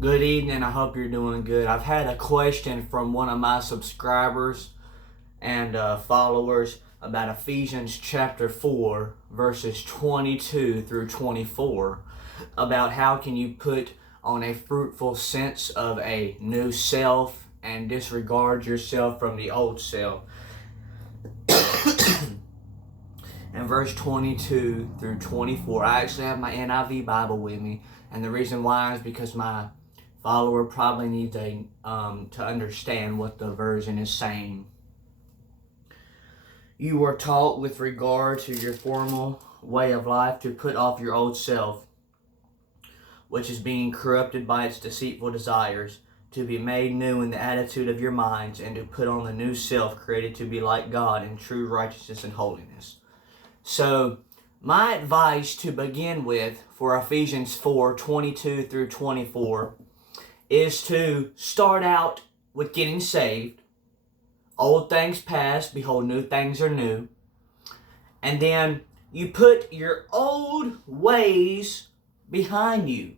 Good evening. I hope you're doing good. I've had a question from one of my subscribers and followers about Ephesians chapter 4, verses 22 through 24, about how can you put on a fruitful sense of a new self and disregard yourself from the old self. And verse 22 through 24, I actually have my NIV Bible with me, and the reason why is because my follower probably needs to understand what the version is saying. You were taught with regard to your formal way of life to put off your old self, which is being corrupted by its deceitful desires, to be made new in the attitude of your minds, and to put on the new self created to be like God in true righteousness and holiness. So, my advice to begin with for Ephesians 4, 22 through 24 is to start out with getting saved. Old things past, behold, new things are new. And then you put your old ways behind you.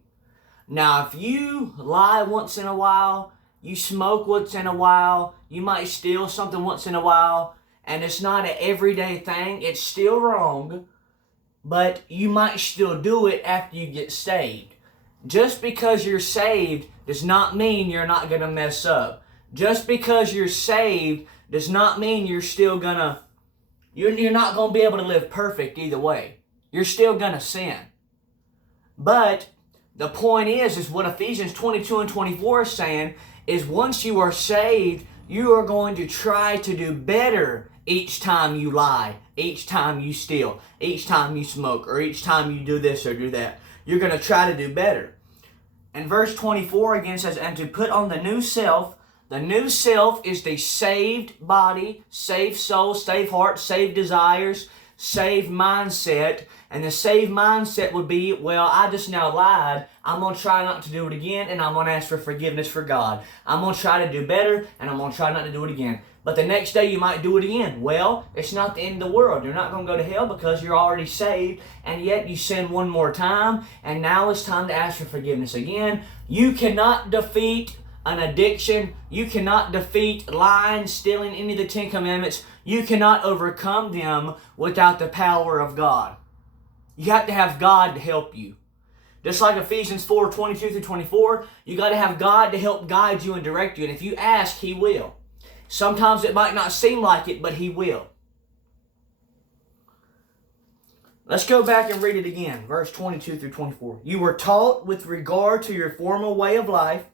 Now, if you lie once in a while, you smoke once in a while, you might steal something once in a while, and it's not an everyday thing, it's still wrong, but you might still do it after you get saved. Just because you're saved does not mean you're not going to mess up. Just because you're saved does not mean you're not going to be able to live perfect either way. You're still going to sin. But the point is what Ephesians 22 and 24 is saying is once you are saved, you are going to try to do better each time you lie, each time you steal, each time you smoke, or each time you do this or do that. You're going to try to do better. And verse 24 again says, and to put on the new self. The new self is the saved body, saved soul, saved heart, saved desires, saved mindset. And the saved mindset would be, well, I just now lied. I'm going to try not to do it again, and I'm going to ask for forgiveness for God. I'm going to try to do better, and I'm going to try not to do it again. But the next day you might do it again. Well, it's not the end of the world. You're not going to go to hell because you're already saved, and yet you sin one more time, and now it's time to ask for forgiveness again. You cannot defeat an addiction. You cannot defeat lying, stealing, any of the 10 Commandments. You cannot overcome them without the power of God. You have to have God to help you. Just like Ephesians 4, 22 through 24, you got to have God to help guide you and direct you. And if you ask, He will. Sometimes it might not seem like it, but He will. Let's go back and read it again. Verse 22 through 24. You were taught with regard to your former way of life.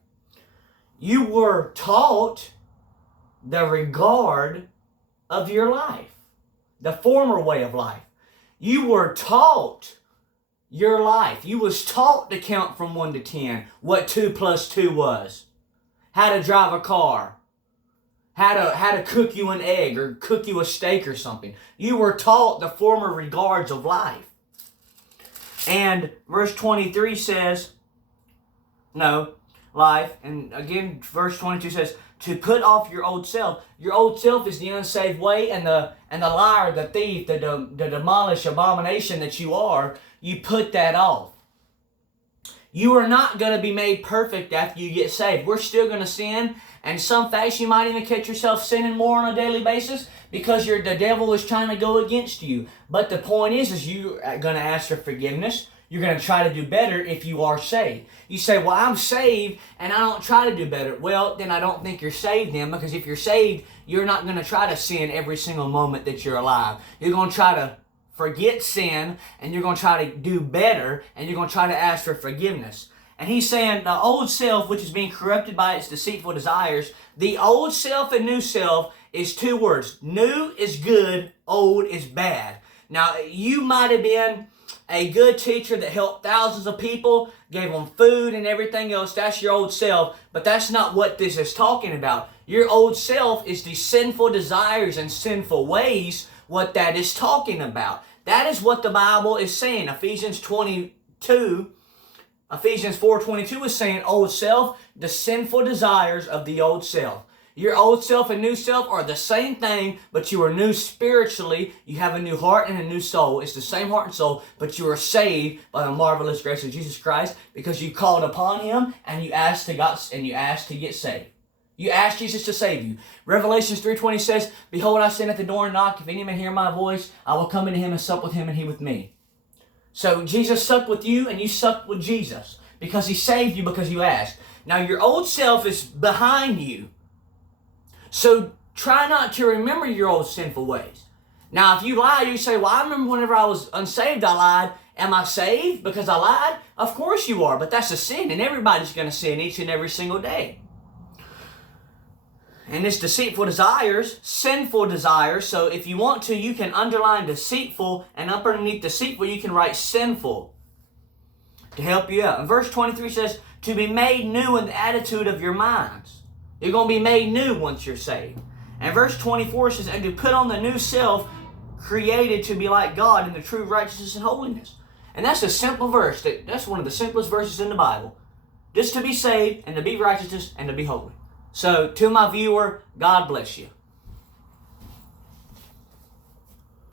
You were taught the regard of your life. The former way of life. You were taught your life. You was taught to count from 1 to 10. What 2 plus 2 was. How to drive a car. How to cook you an egg or cook you a steak or something. You were taught the former regards of life. And verse 23 says, life. And again, verse 22 says, to put off your old self. Your old self is the unsaved way and the liar, the thief, the demolished abomination that you are. You put that off. You are not going to be made perfect after you get saved. We're still going to sin. And some fashion you might even catch yourself sinning more on a daily basis because the devil is trying to go against you. But the point is you are going to ask for forgiveness. You're going to try to do better if you are saved. You say, well, I'm saved and I don't try to do better. Well, then I don't think you're saved then, because if you're saved, you're not going to try to sin every single moment that you're alive. You're going to try to forget sin, and you're going to try to do better, and you're going to try to ask for forgiveness. And he's saying the old self, which is being corrupted by its deceitful desires, the old self and new self is 2 words. New is good, old is bad. Now, you might have been a good teacher that helped thousands of people, gave them food and everything else. That's your old self, but that's not what this is talking about. Your old self is the sinful desires and sinful ways, what that is talking about. That is what the Bible is saying. Ephesians 4:22 is saying old self, the sinful desires of the old self. Your old self and new self are the same thing, but you are new spiritually. You have a new heart and a new soul. It's the same heart and soul, but you are saved by the marvelous grace of Jesus Christ because you called upon Him and you asked to get saved. You asked Jesus to save you. Revelations 3:20 says, "Behold, I stand at the door and knock. If any man hear my voice, I will come into him and sup with him and he with me." So Jesus supped with you and you supped with Jesus because He saved you because you asked. Now your old self is behind you. So try not to remember your old sinful ways. Now if you lie, you say, "Well, I remember whenever I was unsaved, I lied." Am I saved because I lied? Of course you are, but that's a sin, and everybody's going to sin each and every single day. And it's deceitful desires, sinful desires. So if you want to, you can underline deceitful, and underneath deceitful, you can write sinful to help you out. And verse 23 says, "To be made new in the attitude of your minds." You're going to be made new once you're saved. And verse 24 says, "And to put on the new self, created to be like God in the true righteousness and holiness." And that's a simple verse. That's one of the simplest verses in the Bible. Just to be saved and to be righteous and to be holy. So, to my viewer, God bless you.